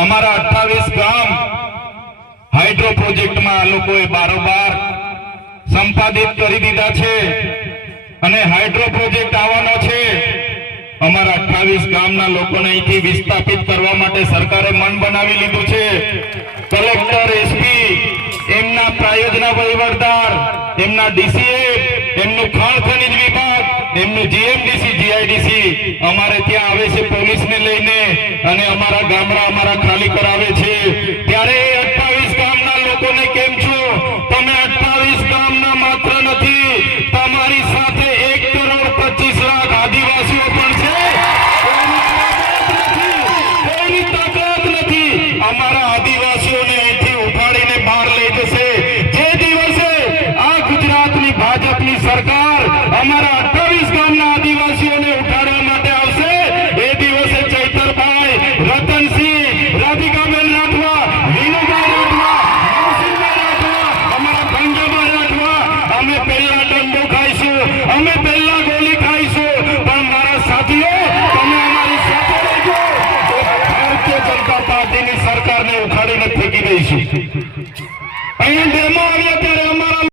અમારા અઠાવીસ ગામ હાઇડ્રો પ્રોજેક્ટમાં આ લોકોએ બારોબાર સંપાદિત કરી દીધા છે અને હાઇડ્રો પ્રોજેક્ટ આવવાનો છે. અમારા અઠાવીસ ગામના લોકોને અહીંથી વિસ્થાપિત કરવા માટે સરકારે મન બનાવી લીધું છે. કલેક્ટર, એસપી, એમના પ્રાયોજના વહીવટદાર, એમના ડીસીએ, એમનું ખાણ ખનિજ વિભાગ, એમનું જીએમડીસી, જીઆઈડીસી અમારે ત્યાં આવે છે પોલીસને લઈને. અને અમારા ગામડા અમારા ખાલી કરાવે છે. ત્યારે અઠાવીસ ગામના લોકોને કેમ છો? તમે અઠાવીસ ગામના માત્ર નથી, તમારી સાથે એક કરોડ પચીસ લાખ આદિવાસીઓ પણ છે. અમારા આદિવાસીઓને અહીંથી ઉઠાડીને બહાર લઈ જશે. જે દિવસે આ ગુજરાતની ભાજપની સરકાર અમારા Ayan,